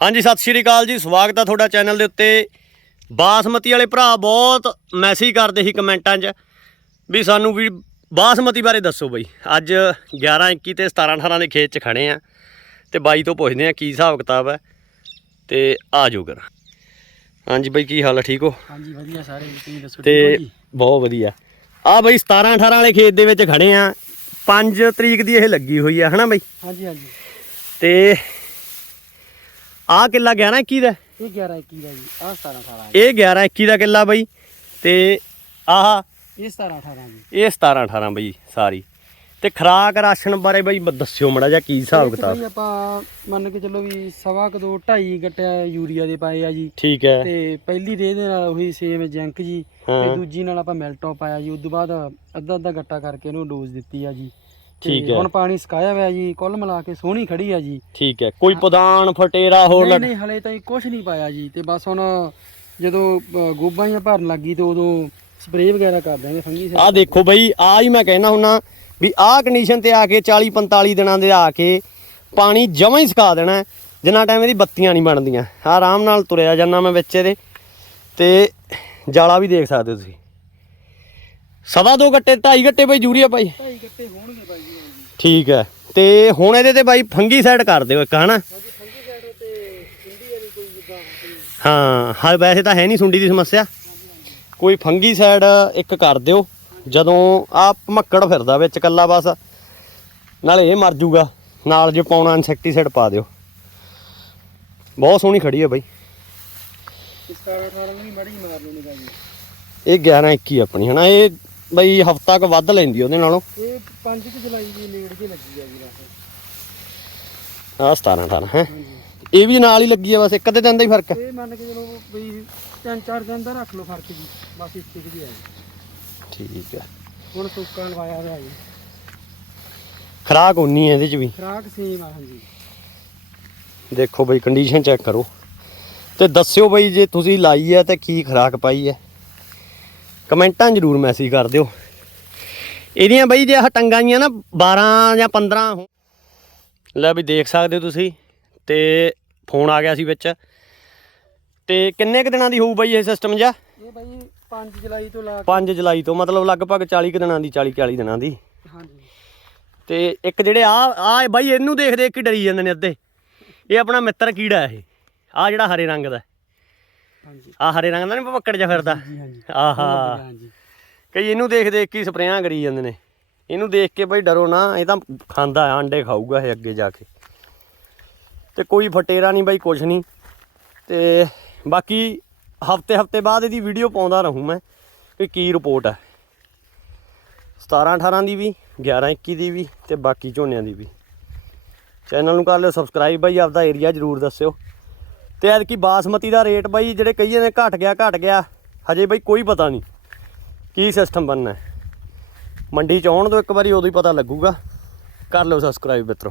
ਹਾਂਜੀ ਸਤਿ ਸ਼੍ਰੀ ਅਕਾਲ ਜੀ। ਸਵਾਗਤ ਹੈ ਤੁਹਾਡਾ ਚੈਨਲ ਦੇ ਉੱਤੇ। ਬਾਸਮਤੀ ਵਾਲੇ ਭਰਾ ਬਹੁਤ ਮੈਸੇਜ ਕਰਦੇ ਸੀ ਕਮੈਂਟਾਂ 'ਚ ਵੀ ਸਾਨੂੰ ਵੀ ਬਾਸਮਤੀ ਬਾਰੇ ਦੱਸੋ ਬਈ। ਅੱਜ 11 21 ਤੇ 17 18 ਦੇ ਖੇਤ 'ਚ ਖੜੇ ਆ ਤੇ ਬਾਈ ਤੋਂ ਪੁੱਛਦੇ ਆ ਕੀ ਹਿਸਾਬ ਕਿਤਾਬ ਹੈ ਤੇ ਆ ਜਾਓ ਕਰ ਹਾਂਜੀ ਬਈ ਕੀ ਹਾਲ ਹੈ ਠੀਕ ਹੋ? ਹਾਂਜੀ ਵਧੀਆ ਸਾਰੇ। ਤੁਸੀਂ ਦੱਸੋ ਤੇ? ਬਹੁਤ ਵਧੀਆ। ਆ ਬਈ 17 18 ਵਾਲੇ ਖੇਤ ਦੇ ਵਿੱਚ ਖੜੇ ਆ। 5 ਤਰੀਕ ਦੀ ਇਹ ਲੱਗੀ ਹੋਈ ਆ ਹਨਾ ਬਈ? ਹਾਂਜੀ ਹਾਂਜੀ। ਤੇ ਆ ਕਿੱਲਾ 11 21 ਦਾ ਇਹ 11 21 ਦਾ ਜੀ ਆਹ 17 18 ਇਹ 11 21 ਦਾ ਕਿੱਲਾ ਬਈ ਤੇ ਆਹ ਇਹ 17 18 ਜੀ। ਇਹ 17 18 ਬਈ ਸਾਰੀ। ਤੇ ਖਰਾਕ ਰਾਸ਼ਨ ਬਾਰੇ ਬਈ ਦੱਸਿਓ ਮੜਾ ਜਿਹਾ ਕੀ ਹਿਸਾਬ ਕਿਤਾਬ? ਬਈ ਆਪਾਂ ਮੰਨ ਕੇ ਚੱਲੋ ਵੀ ਸਵਾ ਕੁ ਦੋ ਢਾਈ ਗੱਟਿਆ ਯੂਰੀਆ ਦੇ ਪਾਏ ਆ ਜੀ। ਠੀਕ ਹੈ। ਤੇ ਪਹਿਲੀ ਰੇਹ ਦੇ ਨਾਲ ਉਹੀ ਸੇਮ ਜੈਂਕ ਜੀ। ਤੇ ਦੂਜੀ ਨਾਲ ਆਪਾਂ ਮੈਲਟੋ ਪਾਇਆ ਜੀ। ਉਸ ਤੋਂ ਬਾਅਦ ਅੱਧਾ ਅੱਧਾ ਗੱਟਾ ਕਰਕੇ ਇਹਨੂੰ ਡੋਜ਼ ਦਿੱਤੀ ਆ ਜੀ। ਠੀਕ ਹੈ। ਹੁਣ ਪਾਣੀ ਸੁਕਾਇਆ ਹੋਇਆ ਜੀ ਕੁੱਲ ਮਿਲਾ ਕੇ ਸੋਹਣੀ ਖੜੀ ਆ ਜੀ। ਠੀਕ ਹੈ। ਕੋਈ ਪਦਾਨ ਫਟੇਰਾ ਹੋਰ ਨਹੀਂ ਨਹੀਂ ਹਲੇ ਤਾਈਂ ਕੁਝ ਨਹੀਂ ਪਾਇਆ ਜੀ ਤੇ ਬਸ ਹੁਣ ਜਦੋਂ ਗੋਭਾ ਜਾਂ ਭਰਨ ਲੱਗੀ ਤੇ ਉਦੋਂ ਸਪਰੇਅ ਵਗੈਰਾ ਕਰ ਦਾਂਗੇ ਫੰਗੀ ਆ ਦੇਖੋ ਬਈ ਆ ਹੀ ਮੈਂ ਕਹਿਣਾ ਹੁੰਨਾ ਵੀ ਆਹ ਕੰਡੀਸ਼ਨ ਤੇ ਆ ਕੇ 40 45 ਦਿਨਾਂ ਦੇ ਆ ਕੇ ਪਾਣੀ ਜਮਾਂ ਹੀ ਸੁਕਾ ਦੇਣਾ ਜਿੰਨਾ ਟਾਈਮ ਇਹਦੀ ਬੱਤੀਆਂ ਨਹੀਂ ਬਣਦੀਆਂ। ਆ ਆਰਾਮ ਨਾਲ ਤੁਰਿਆ ਜਾਂਦਾ ਮੈਂ ਵਿੱਚ ਇਹਦੇ। ਤੇ ਜਾਲਾ ਵੀ ਦੇਖ ਸਕਦੇ ਹੋ ਤੁਸੀਂ। ਸਵਾ ਦੋ ਗੱਟੇ ਢਾਈ ਗੱਟੇ ਬਈ ਯੂਰੀਆ ਪਾਈ। ਢਾਈ ਗੱਟੇ ਹੋਣਗੇ ਬਾਈ ਠੀਕ ਹੈ। ਤੇ ਹੁਣ ਇਹਦੇ ਤੇ ਬਾਈ ਫੰਗੀ ਸਾਈਡ ਕਰ ਦਿਓ ਇੱਕ ਹਨਾ? ਹਾਂ ਹਾਂ ਵੈਸੇ ਤਾਂ ਹੈ ਨਹੀਂ ਸੁੰਡੀ ਦੀ ਸਮੱਸਿਆ। ਕੋਈ ਫੰਗੀ ਸਾਈਡ ਇੱਕ ਕਰ ਦਿਓ ਜਦੋਂ ਆ ਭਮੱਕੜ ਫਿਰਦਾ ਵਿੱਚ ਕੱਲਾ ਬਸ। ਨਾਲੇ ਇਹ ਮਰ ਜੂਗਾ ਨਾਲ ਜੇ ਪਾਉਣਾ ਇਨਸੈਕਟੀਸਾਈਡ ਪਾ ਦਿਓ। ਬਹੁਤ ਸੋਹਣੀ ਖੜੀ ਹੈ ਬਾਈ। ਇਸ 17 18 ਨੂੰ ਵੀ ਮੜੀ ਮਾਰ ਲੈਣੀ ਬਾਈ ਇਹ 11 21 ਆਪਣੀ ਹਨਾ? ਇਹ ਬਈ ਹਫਤਾ ਕ ਵੱਧ ਲੈਂਦੀ ਉਹਦੇ ਨਾਲੋਂ। ਇਹ 5 ਕਿ ਜੁਲਾਈ ਦੀ ਨੇੜ ਜੇ ਲੱਗੀ ਆ ਜੀ ਬਸ। ਆ 17 18 ਹੈ। ਹਾਂਜੀ ਇਹ ਵੀ ਨਾਲ ਹੀ ਲੱਗੀ ਆ ਬਸ ਇੱਕ ਅੱਧੇ ਦਿਨ ਦਾ ਹੀ ਫ਼ਰਕ। ਹੈ ਇਹ ਮੰਨ ਕੇ ਚਲੋ ਬਈ ਤਿੰਨ ਚਾਰ ਦਿਨ ਦਾ ਰੱਖ ਲਓ ਫ਼ਰਕ ਜੀ ਬਸ ਇਸ ਚੀਜ਼ ਦੀ ਆ। ਜੀ ਠੀਕ ਹੈ ਹੁਣ ਸੁੱਕਾ ਲਵਾਇਆ ਹੋਇਆ ਜੀ। ਖਰਾਕ ਉਨੀ ਹੈ ਇਹਦੇ ਚ ਵੀ। ਖਰਾਕ ਸੇਮ ਆ ਹਾਂਜੀ। ਦੇਖੋ ਬਈ ਕੰਡੀਸ਼ਨ ਚੈੱਕ ਕਰੋ। ਤੇ ਦੱਸਿਓ ਬਈ ਜੇ ਤੁਸੀਂ ਲਾਈ ਹੈ ਤੇ ਕੀ ਖਰਾਕ ਪਾਈ ਹੈ ਕਮੈਂਟਾਂ ਜ਼ਰੂਰ ਮੈਸੇਜ ਕਰ ਦਿਓ। ਇਹਦੀਆਂ ਬਈ ਜੇ ਆਹ ਟੰਗਾਂ ਜੀਆਂ ਨਾ 12 ਜਾਂ 15 ਹੋ- ਲੈ ਵੀ ਦੇਖ ਸਕਦੇ ਹੋ ਤੁਸੀਂ ਤੇ ਫੋਨ ਆ ਗਿਆ ਸੀ ਵਿੱਚ। ਤੇ ਕਿੰਨੇ ਕੁ ਦਿਨਾਂ ਦੀ ਹੋਊ ਬਈ ਇਹ ਸਿਸਟਮ ਜਾਂ ਇਹ ਬਾਈ 5 ਜੁਲਾਈ ਤੋਂ ਲਾ ਕੇ 5 ਜੁਲਾਈ ਤੋਂ ਮਤਲਬ ਲਗਭਗ 40 ਕੁ ਦਿਨਾਂ ਦੀ 40 40 ਦਿਨਾਂ ਦੀ। ਹਾਂਜੀ। ਤੇ ਇੱਕ ਜਿਹੜੇ ਆ ਆ ਬਾਈ ਇਹਨੂੰ ਦੇਖ ਦੇਖ ਕੇ ਡਰੀ ਜਾਂਦੇ ਨੇ ਅੱਧੇ। ਇਹ ਆਪਣਾ ਮਿੱਤਰ ਕੀੜਾ ਇਹ। ਆ ਜਿਹੜਾ ਹਰੇ ਰੰਗ ਦਾ ਹਾਂਜੀ। ਆ ਹਰੇ ਰੰਗ ਦਾ ਨਹੀਂ ਪੱਕੜ ਜਾ ਫਿਰਦਾ? ਜੀ ਹਾਂਜੀ। ਆਹਾ। ਹਾਂਜੀ। ਕਈ ਇਹਨੂੰ ਦੇਖ ਦੇਖ ਕੇ ਸਪਰੇਆਂ ਕਰੀ ਜਾਂਦੇ ਨੇ। ਇਹਨੂੰ ਦੇਖ ਕੇ ਬਈ ਡਰੋ ਨਾ ਇਹ ਤਾਂ ਖਾਂਦਾ ਆ ਅੰਡੇ ਖਾਊਗਾ ਇਹ ਅੱਗੇ ਜਾ ਕੇ। ਤੇ ਕੋਈ ਫਟੇਰਾ ਨਹੀਂ ਬਾਈ ਕੁਛ ਨਹੀਂ ਤੇ ਬਾਕੀ ਹਫ਼ਤੇ ਹਫ਼ਤੇ ਬਾਅਦ ਇਹਦੀ ਵੀਡੀਓ ਪਾਉਂਦਾ ਰਹੂੰ ਮੈਂ ਕਿ ਕੀ ਰਿਪੋਰਟ ਹੈ 17 18 ਦੀ ਵੀ 11 21 ਦੀ ਵੀ ਤੇ ਬਾਕੀ ਝੋਨਿਆਂ ਦੀ ਵੀ। ਚੈਨਲ ਨੂੰ ਕਰ ਲਿਓ ਸਬਸਕ੍ਰਾਈਬ ਬਾਈ ਆਪਦਾ ਏਰੀਆ ਜਰੂਰ ਦੱਸਿਓ। ਤੇ ਐਤਕੀ ਬਾਸਮਤੀ ਦਾ ਰੇਟ ਬਾਈ ਜਿਹੜੇ ਕਹੀਏ ਨੇ ਘਟ ਗਿਆ ਘਟ ਗਿਆ, ਹਜੇ ਬਾਈ ਕੋਈ ਪਤਾ ਨਹੀਂ ਕੀ ਸਿਸਟਮ ਬਣਨਾ ਮੰਡੀ ਚ ਆਉਣ ਤੋਂ ਇੱਕ ਵਾਰੀ ਉਦੋਂ ਹੀ ਪਤਾ ਲੱਗੂਗਾ। ਕਰ ਲਓ ਸਬਸਕ੍ਰਾਈਬ ਮਿੱਤਰੋ।